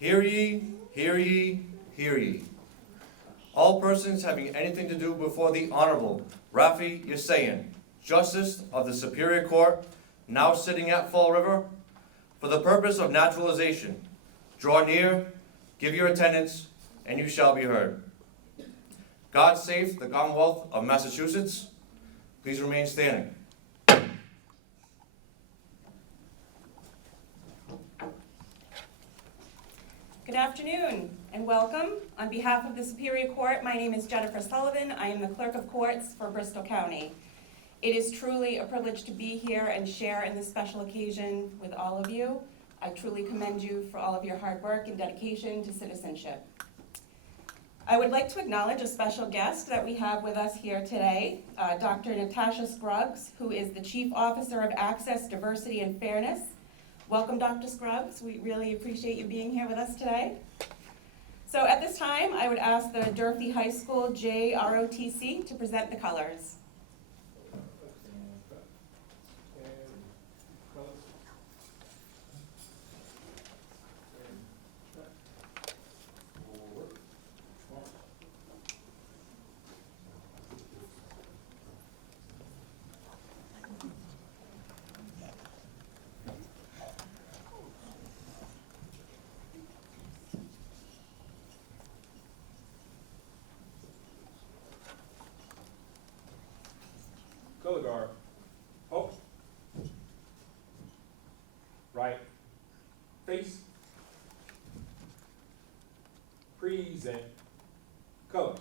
Hear ye, hear ye, hear ye. All persons having anything to do before the Honorable Rafi Yasayan, Justice of the Superior Court, now sitting at Fall River, for the purpose of naturalization, draw near, give your attendance, and you shall be heard. God save the Commonwealth of Massachusetts. Please remain standing. Good afternoon and welcome. On behalf of the Superior Court, my name is Jennifer Sullivan. I am the Clerk of Courts for Bristol County. It is truly a privilege to be here and share in this special occasion with all of you. I truly commend you for all of your hard work and dedication to citizenship. I would like to acknowledge a special guest that we have with us here today, Dr. Natasha Scruggs, who is the Chief Officer of Access, Diversity, and Fairness. Welcome, Dr. Scruggs. We really appreciate you being here with us today. So at this time, I would ask the Durfee High School JROTC to present the colors. Color guard. Hope. Right. Face. Present. Colors.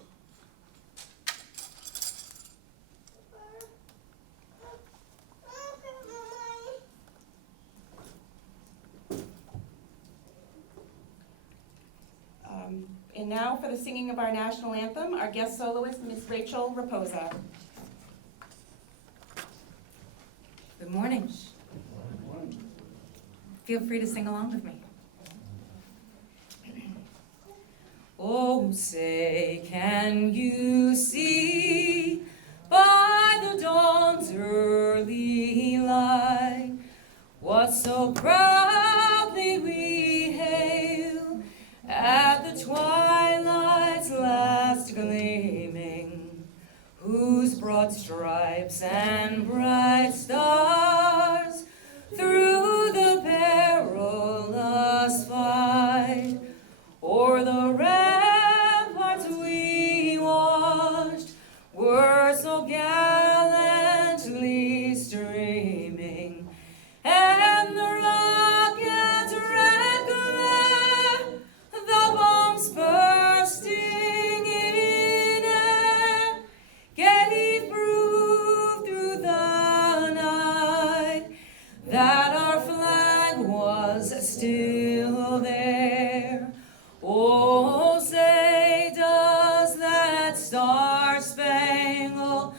And now for the singing of our national anthem, our guest soloist, Ms. Rachel Raposa. Good morning. Feel free to sing along with me. Oh, say, can you see by the dawn's early light what so proudly we hail at the twilight's last gleaming, whose broad stripes and bright stars through the perilous fight o'er the ramparts we watched were so gallantly streaming, and the rocket's red glare, the bombs bursting in air, gave proof through the night that our flag was still there. Oh, say, does that star-spangled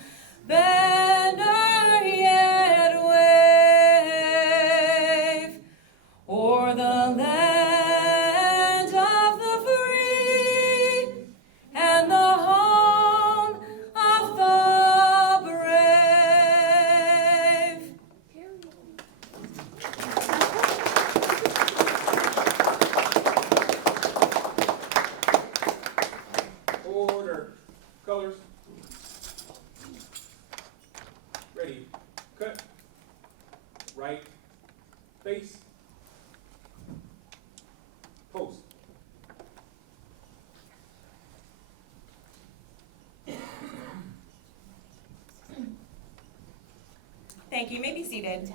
banner yet wave o'er the land of the free and the home of the brave? Order. Colors. Ready. Cut. Right. Face. Post. Thank you. You may be seated.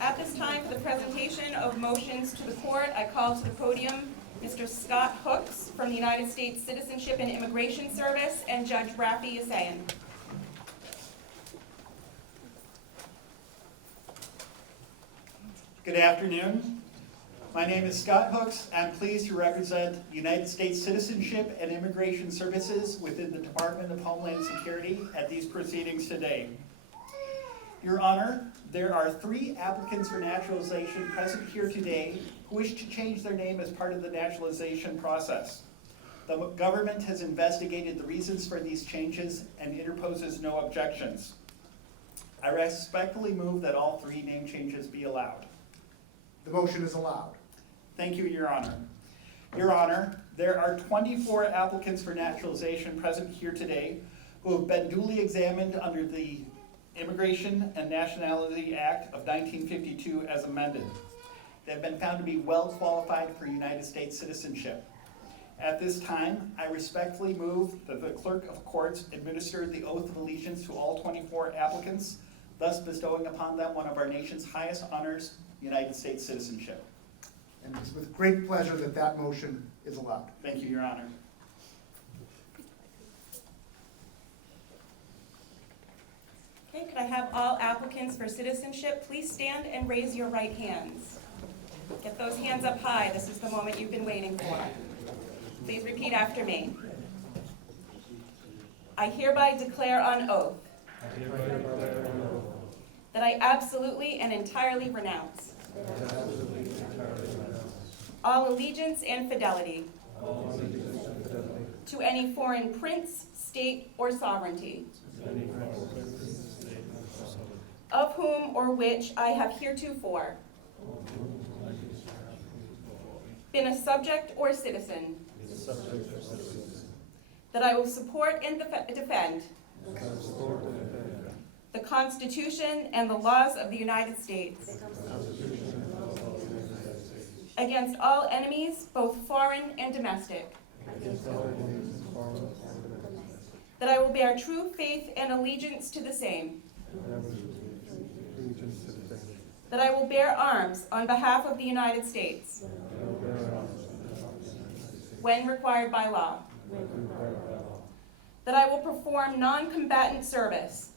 At this time, for the presentation of motions to the court, I call to the podium Mr. Scott Hooks from the United States Citizenship and Immigration Service and Judge Rafi Yasayan. Good afternoon. My name is Scott Hooks. I'm pleased to represent United States Citizenship and Immigration Services within the Department of Homeland Security at these proceedings today. Your Honor, there are 3 applicants for naturalization present here today who wish to change their name as part of the naturalization process. The government has investigated the reasons for these changes and interposes no objections. I respectfully move that all 3 name changes be allowed. The motion is allowed. Thank you, Your Honor. Your Honor, there are 24 applicants for naturalization present here today who have been duly examined under the Immigration and Nationality Act of 1952 as amended. They have been found to be well qualified for United States citizenship. At this time, I respectfully move that the Clerk of Courts administer the oath of allegiance to all 24 applicants, thus bestowing upon them one of our nation's highest honors, United States citizenship. And it's with great pleasure that that motion is allowed. Thank you, Your Honor. Okay, could I have all applicants for citizenship please stand and raise your right hands? Get those hands up high. This is the moment you've been waiting for. Please repeat after me. I hereby declare on oath that I absolutely and entirely renounce all allegiance and fidelity to any foreign prince, state, or sovereignty, of whom or which I have heretofore been a subject or citizen, that I will support and defend the Constitution and the laws of the United States against all enemies, both foreign and domestic, that I will bear true faith and allegiance to the same, that I will bear arms on behalf of the United States when required by law, that I will perform non-combatant service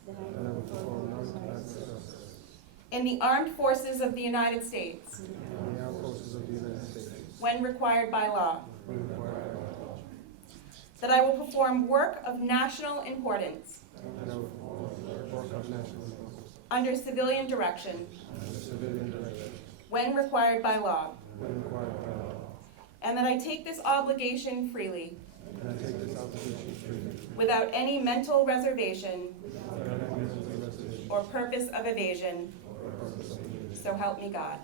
in the armed forces of the United States when required by law, that I will perform work of national importance under civilian direction when required by law, and that I take this obligation freely without any mental reservation or purpose of evasion. So help me God.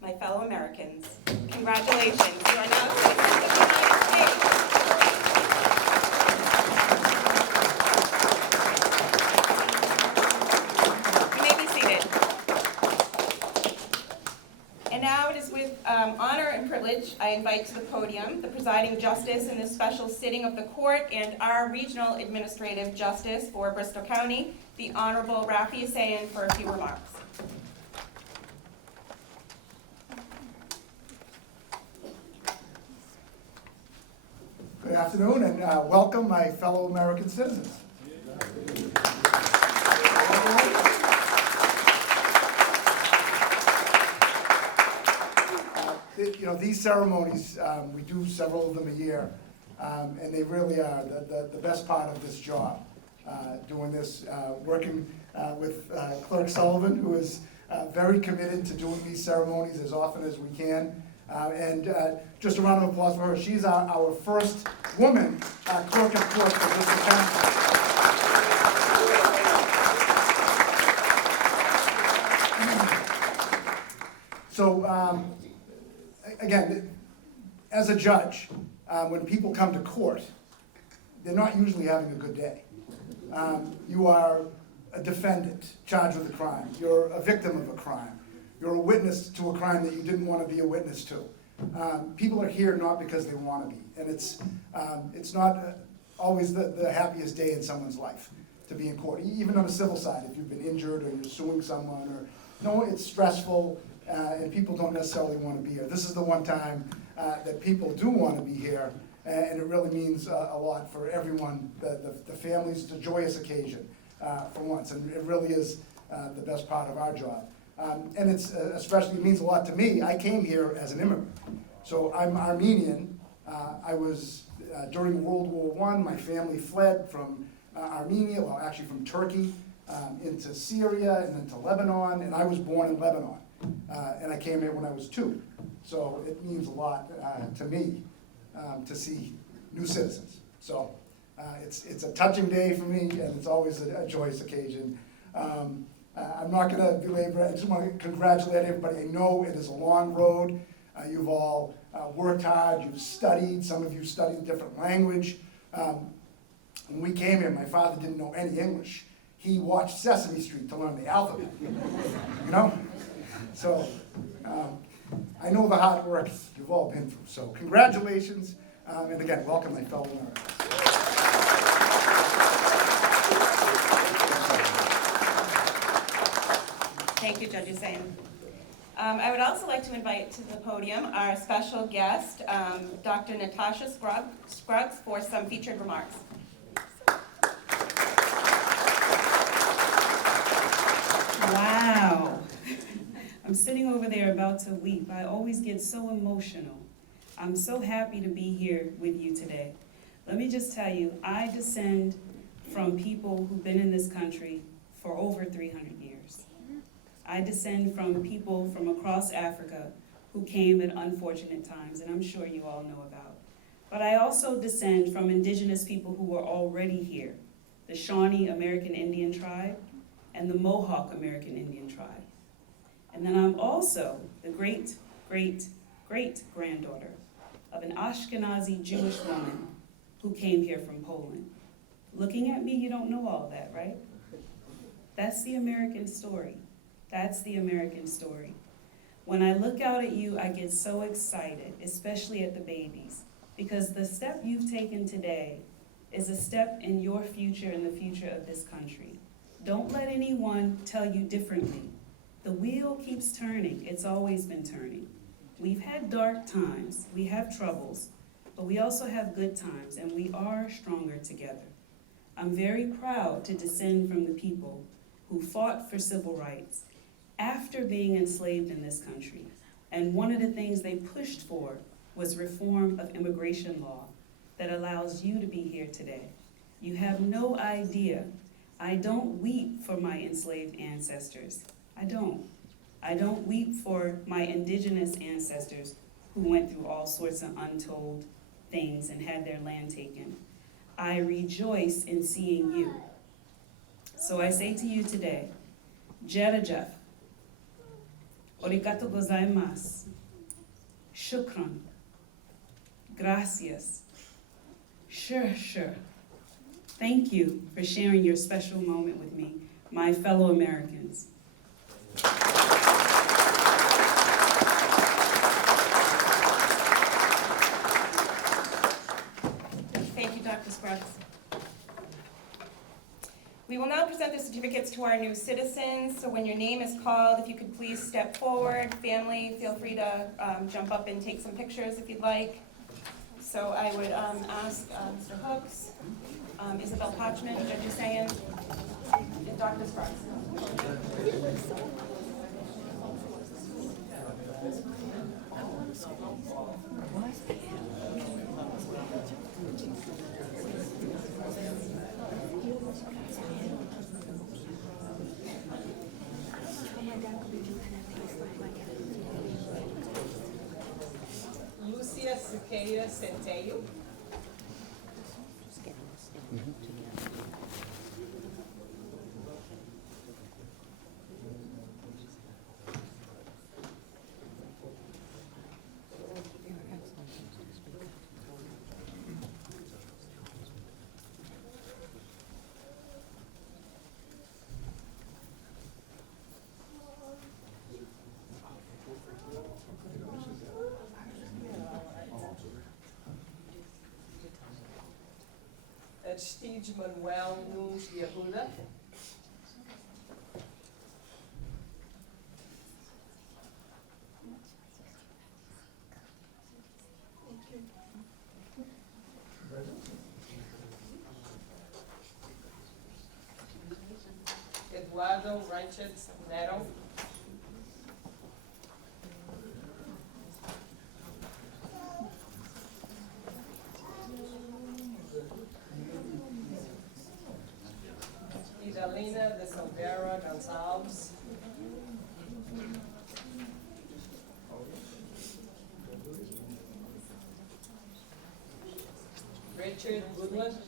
My fellow Americans, congratulations. You are now citizens of the United States. You may be seated. And now it is with honor and privilege I invite to the podium the presiding justice in this special sitting of the court and our regional administrative justice for Bristol County, the Honorable Rafi Hussein, for a few remarks. Good afternoon and welcome, my fellow American citizens. These ceremonies, we do several of them a year, and they really are the best part of this job, doing this, working with Clerk Sullivan, who is very committed to doing these ceremonies as often as we can. And just a round of applause for her. She's our first woman clerk of court for Bristol County. So, again, as a judge, when people come to court, they're not usually having a good day. You are a defendant charged with a crime. You're a victim of a crime. You're a witness to a crime that you didn't want to be a witness to. People are here not because they want to be, and it's not always the happiest day in someone's life to be in court, even on the civil side. If you've been injured or you're suing someone, or no, it's stressful, and people don't necessarily want to be here. This is the one time that people do want to be here, and it really means a lot for everyone. The families, it's a joyous occasion for once, and it really is the best part of our job. And it's especially means a lot to me. I came here as an immigrant. So I'm Armenian. I was, during World War I, my family fled from Armenia, well actually from Turkey, into Syria and then to Lebanon, and I was born in Lebanon. And I came here when I was 2. So it means a lot to me to see new citizens. So it's a touching day for me, and it's always a joyous occasion. I'm not gonna belabor it, I just wanna congratulate everybody. I know it is a long road. You've all worked hard, you've studied, some of you studied a different language. When we came here, my father didn't know any English. He watched Sesame Street to learn the alphabet, you know? So, I know the hard work you've all been through, so congratulations, and again, welcome my fellow Americans. Thank you, Judge Hussein. I would also like to invite to the podium our special guest, Dr. Natasha Scruggs, for some featured remarks. Wow. I'm sitting over there about to weep. I always get so emotional. I'm so happy to be here with you today. Let me just tell you, I descend from people who've been in this country for over 300 years. I descend from people from across Africa who came at unfortunate times, and I'm sure you all know about. But I also descend from indigenous people who were already here, the Shawnee American Indian tribe and the Mohawk American Indian tribe. And then I'm also the great-great-great-granddaughter of an Ashkenazi Jewish woman who came here from Poland. Looking at me, you don't know all that, right? That's the American story. That's the American story. When I look out at you, I get so excited, especially at the babies, because the step you've taken today is a step in your future and the future of this country. Don't let anyone tell you differently. The wheel keeps turning. It's always been turning. We've had dark times, we have troubles, but we also have good times, and we are stronger together. I'm very proud to descend from the people who fought for civil rights after being enslaved in this country. And one of the things they pushed for was reform of immigration law that allows you to be here today. You have no idea. I don't weep for my enslaved ancestors. I don't. I don't weep for my indigenous ancestors who went through all sorts of untold things and had their land taken. I rejoice in seeing you. So I say to you today, Jerejef, Origato gozaimasu, Shukran, Gracias, Sure. Thank you for sharing your special moment with me, my fellow Americans. Thank you, Dr. Scruggs. We will now present the certificates to our new citizens. So when your name is called, if you could please step forward. Family, feel free to jump up and take some pictures if you'd like. So I would ask Mr. Hooks, Isabel Kochman, Judge Hussein, and Dr. Scruggs. Lucia Siqueira Centeio. Steve Manuel Nunes de Arruda. Eduardo Ranches Nero. Idalina de Silveira Gonçalves. Richard Woodland.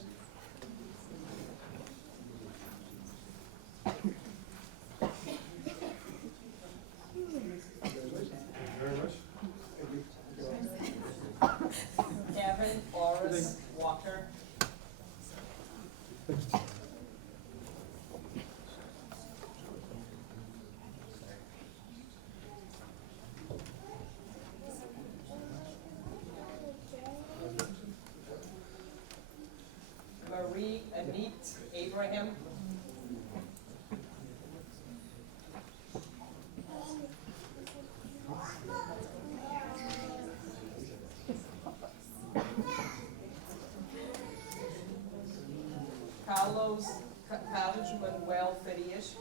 Benit Abraham. Carlos Manuel Farias.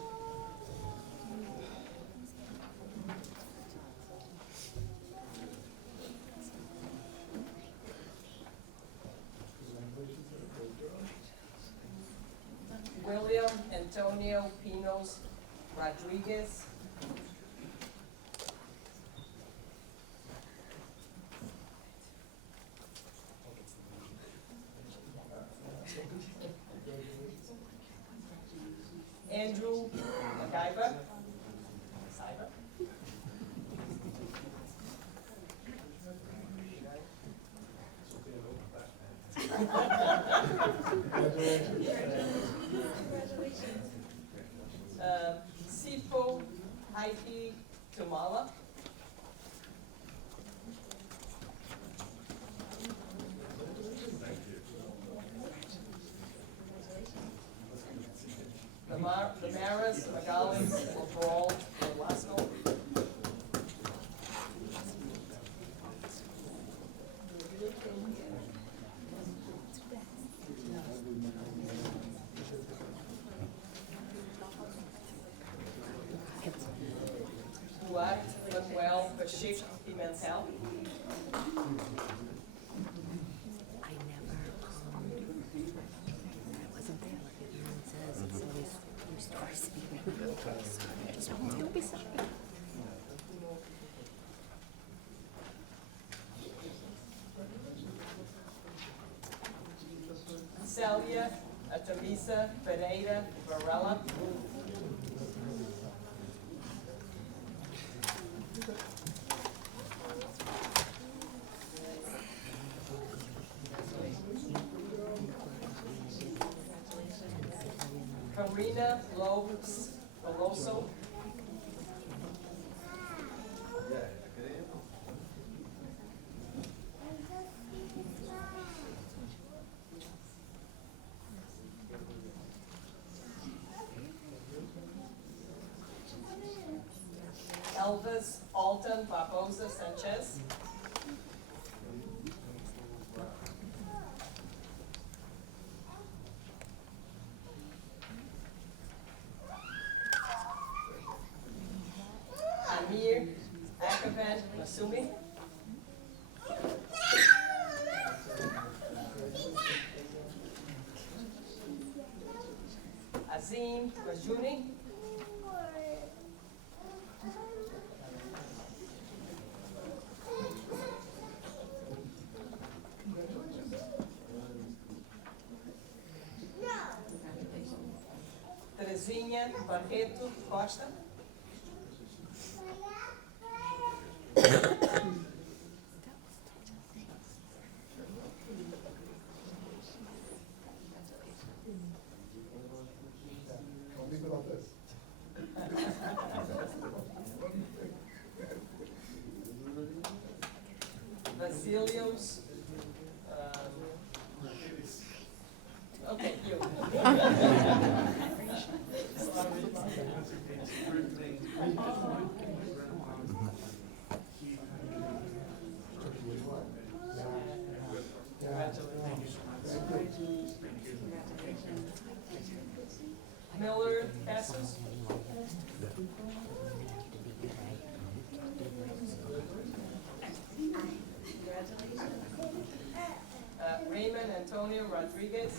William Antonio Pinos Rodriguez. Andrew MacGyver. Sifo Haiti Tumala. Damaris Magalhaes Labral Velasco. Duarte Manuel Pacheco Pimentel. I never, I wasn't there, like everyone says, it's always, your stories speak. Don't be sorry. Celia Atamisa Pereira Varela. Karina Lopes Veloso. Elvis Alton Barbosa Sanchez. Amir Akavan Masumi. Azim Rajuni. Terezinha Barreto Costa. Don't leave it like this. Vasilios. Okay, you. Miller Passos. Raymond Antonio Rodriguez.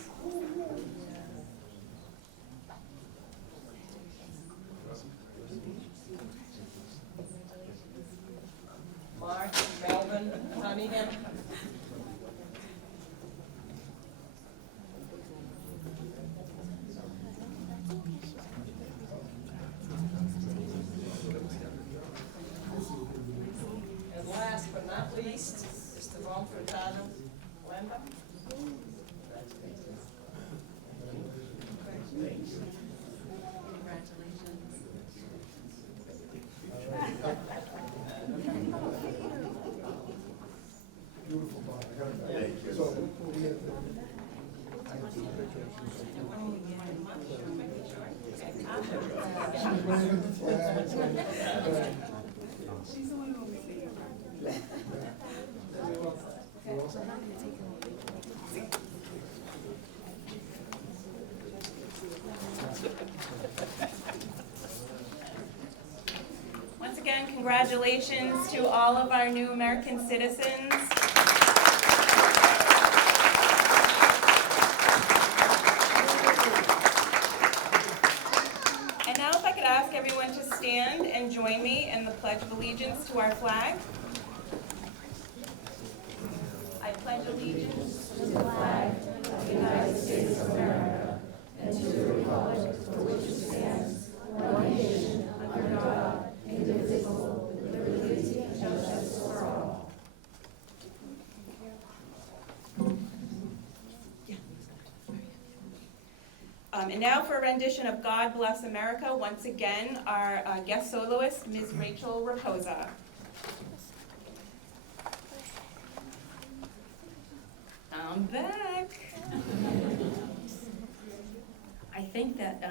Mark Melvin Cunningham. And last but not least, is the Von Furtado Lamba. She's the one who will make me. Once again, congratulations to all of our new American citizens. And now if I could ask everyone to stand and join me in the Pledge of Allegiance to our flag. I pledge allegiance to the flag of the United States of America and to the republic for which it stands, one nation, under God, indivisible, with liberty and justice for all. And now for a rendition of God Bless America, once again, our guest soloist, Ms. Rachel Raposa. I'm back. I think that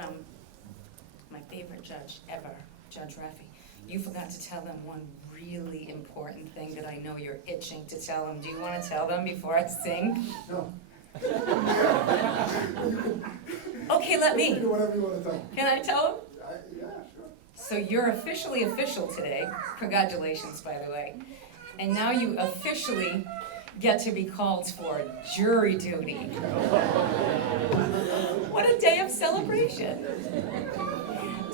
my favorite judge ever, Judge Raffi, you forgot to tell them one really important thing that I know you're itching to tell them. Do you want to tell them before I sing? No. Okay, let me. Do whatever you want to tell. Can I tell them? Yeah, sure. So you're officially official today. Congratulations, by the way. And now you officially get to be called for jury duty. What a day of celebration.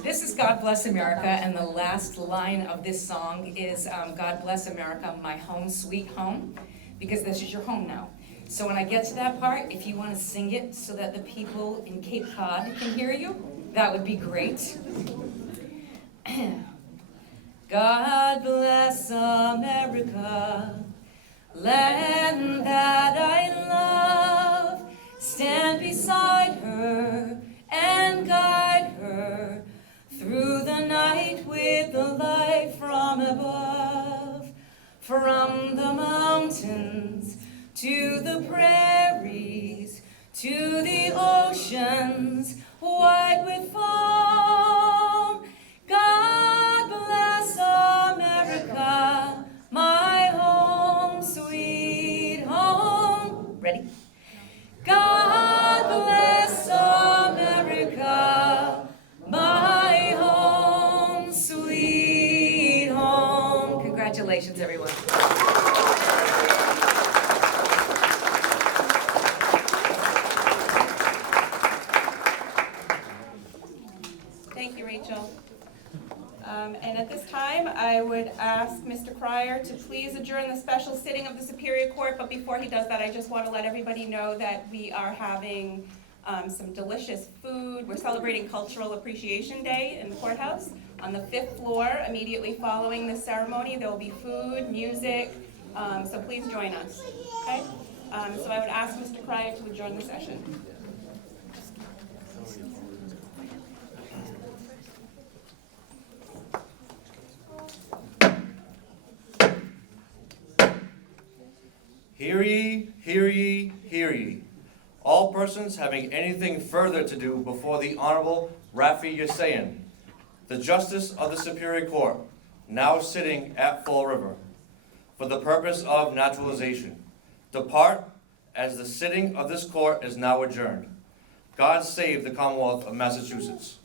This is God Bless America, and the last line of this song is God Bless America, my home sweet home, because this is your home now. So when I get to that part, if you want to sing it so that the people in Cape Cod can hear you, that would be great. God bless America, land that I love. Stand beside her and guide her through the night with the light from above. From the mountains to the prairies, to the oceans white with foam. God bless America, my home, sweet home. Ready? God bless America, my home, sweet home. Congratulations, everyone. Thank you, Rachel. And at this time, I would ask Mr. Cryer to please adjourn the special sitting of the Superior Court, but before he does that, I just want to let everybody know that we are having some delicious food. We're celebrating Cultural Appreciation Day in the courthouse. On the 5th floor, immediately following the ceremony, there will be food, music, so please join us, okay? So I would ask Mr. Cryer to adjourn the session. Hear ye, hear ye, hear ye. All persons having anything further to do before the Honorable Raffi Yassayan, the Justice of the Superior Court, now sitting at Fall River, for the purpose of naturalization, depart, as the sitting of this court is now adjourned. God save the Commonwealth of Massachusetts.